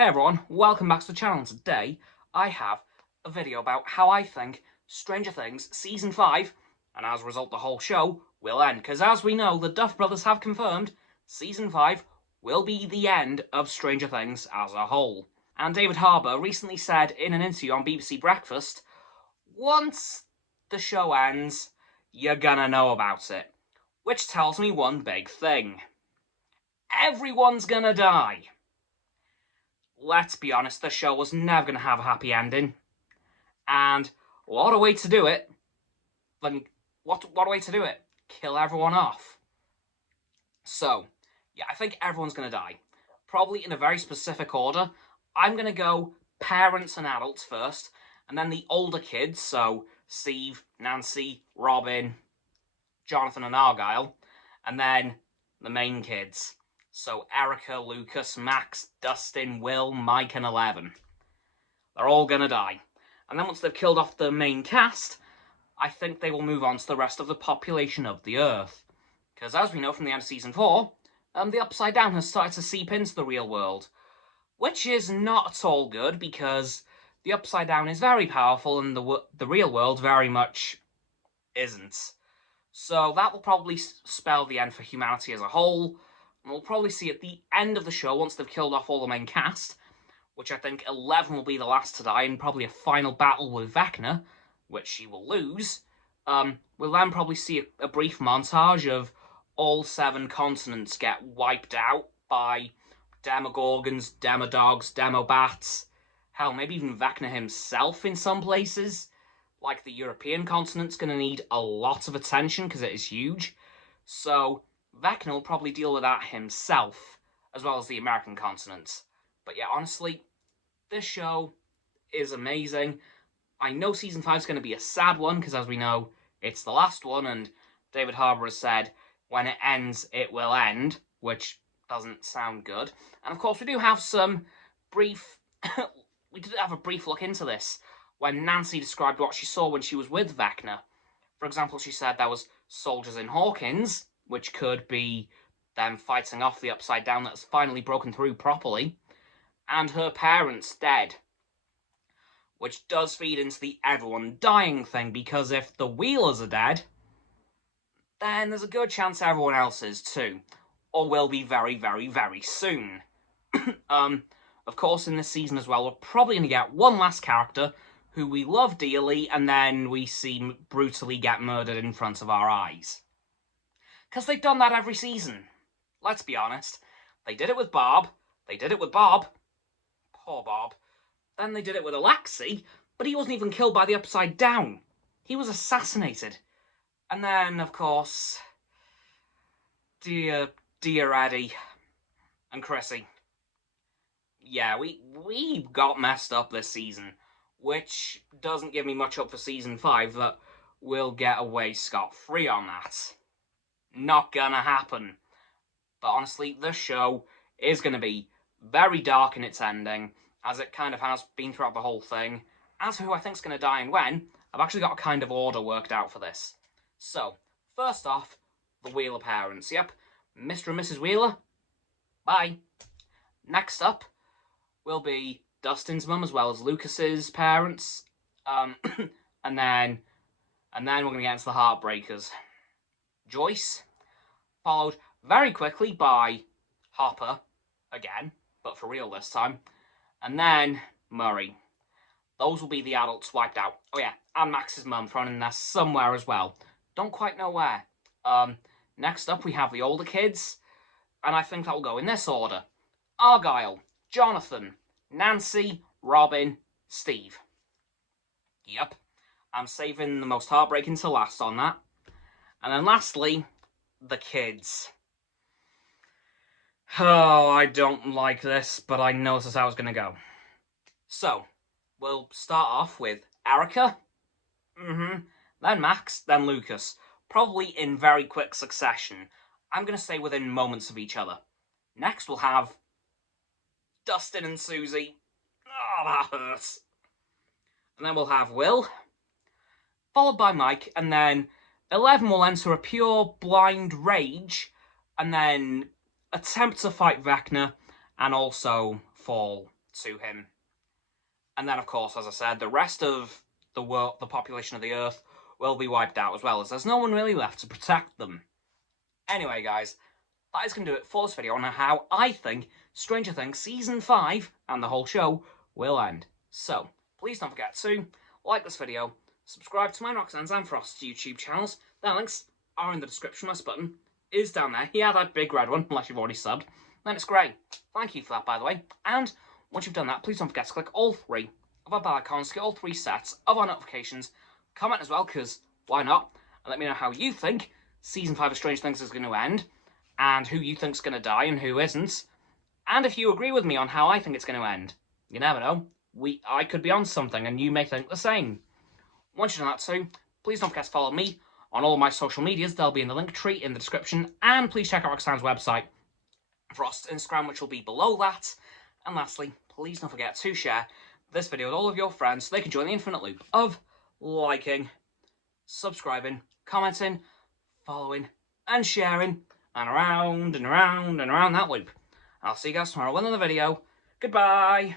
Hey everyone, welcome back to the channel. Today I have a video about how I think Stranger Things Season 5, and as a result the whole show, will end. Because as we know, the Duff brothers have confirmed Season 5 will be the end of Stranger Things as a whole. And David Harbour recently said in an interview on BBC Breakfast, once the show ends, you're gonna know about it. Which tells me one big thing. Everyone's gonna die. Let's be honest, the show was never going to have a happy ending. And what a way to do it. What a way to do it. Kill everyone off. So, yeah, I think everyone's going to die. Probably in a very specific order. I'm going to go parents and adults first, and then the older kids, so Steve, Nancy, Robin, Jonathan and Argyle, and then the main kids. So Erica, Lucas, Max, Dustin, Will, Mike and Eleven. They're all gonna die. And then once they've killed off the main cast, I think they will move on to the rest of the population of the Earth. Because as we know from the end of Season 4, the Upside Down has started to seep into the real world. Which is not at all good, because the Upside Down is very powerful and the real world very much isn't. So that will probably spell the end for humanity as a whole. And we'll probably see at the end of the show, once they've killed off all the main cast, which I think 11 will be the last to die, and probably a final battle with Vecna, which she will lose, we'll then probably see a brief montage of all 7 continents get wiped out by Demogorgons, Demodogs, Demobats, hell, maybe even Vecna himself in some places. Like the European continent's going to need a lot of attention because it is huge. So Vecna will probably deal with that himself, as well as the American continent. But yeah, honestly, this show is amazing. I know Season 5 is going to be a sad one, because as we know, it's the last one, and David Harbour has said, when it ends, it will end, which doesn't sound good. And of course, we do have some brief... we did have a brief look into this, when Nancy described what she saw when she was with Vecna. For example, she said there was soldiers in Hawkins, which could be them fighting off the Upside Down that's finally broken through properly, and her parents dead. Which does feed into the everyone dying thing, because if the Wheelers are dead, then there's a good chance everyone else is too. Or will be very, very, very soon. Of course, in this season as well, we're probably going to get one last character who we love dearly, and then we see brutally get murdered in front of our eyes. Because they've done that every season. Let's be honest. They did it with Bob. They did it with Bob. Poor Bob. Then they did it with Alexei, but he wasn't even killed by the Upside Down. He was assassinated. And then, of course, dear Eddie and Chrissy. Yeah, we got messed up this season, which doesn't give me much hope for Season 5 that we'll get away scot-free on that. Not gonna happen. But honestly, this show is gonna be very dark in its ending, as it kind of has been throughout the whole thing. As for who I think's gonna die and when, I've actually got a kind of order worked out for this. So, first off, the Wheeler parents. Yep, Mr. and Mrs. Wheeler, bye. Next up will be Dustin's mum, as well as Lucas's parents. and then we're gonna get into the Heartbreakers. Joyce, followed very quickly by Hopper, again, but for real this time, and then Murray. Those will be the adults wiped out. Oh yeah, and Max's mum thrown in there somewhere as well. Don't quite know where. Next up we have the older kids, and I think that will go in this order. Argyle, Jonathan, Nancy, Robin, Steve. Yep, I'm saving the most heartbreaking to last on that. And then lastly, the kids. Oh, I don't like this, but I know this is how it's going to go. So, we'll start off with Erica. Then Max, then Lucas. Probably in very quick succession. I'm going to say within moments of each other. Next, we'll have Dustin and Susie. Oh, that hurts. And then we'll have Will, followed by Mike, and then 11 will enter a pure blind rage, and then attempt to fight Vecna, and also fall to him. And then, of course, as I said, the rest of the world, the population of the Earth, will be wiped out as well, as there's no one really left to protect them. Anyway, guys, that is going to do it for this video on how I think Stranger Things Season 5 and the whole show will end. So, please don't forget to like this video, subscribe to my Roxanne's and Frost's YouTube channels. Their links are in the description. This button is down there. Yeah, that big red one, unless you've already subbed. Then it's great. Thank you for that, by the way. And once you've done that, please don't forget to click all 3 of our bell icons, get all 3 sets of our notifications. Comment as well, because why not? And let me know how you think Season 5 of Stranger Things is going to end, and who you think's going to die and who isn't. And if you agree with me on how I think it's going to end, you never know. I could be on something, and you may think the same. Once you've done that too, please don't forget to follow me on all my social medias. They'll be in the link tree in the description. And please check out Roxanne's website, Frost's Instagram, which will be below that. And lastly, please don't forget to share this video with all of your friends so they can join the infinite loop of liking, subscribing, commenting, following, and sharing, and around and around and around that loop. I'll see you guys tomorrow with another video. Goodbye!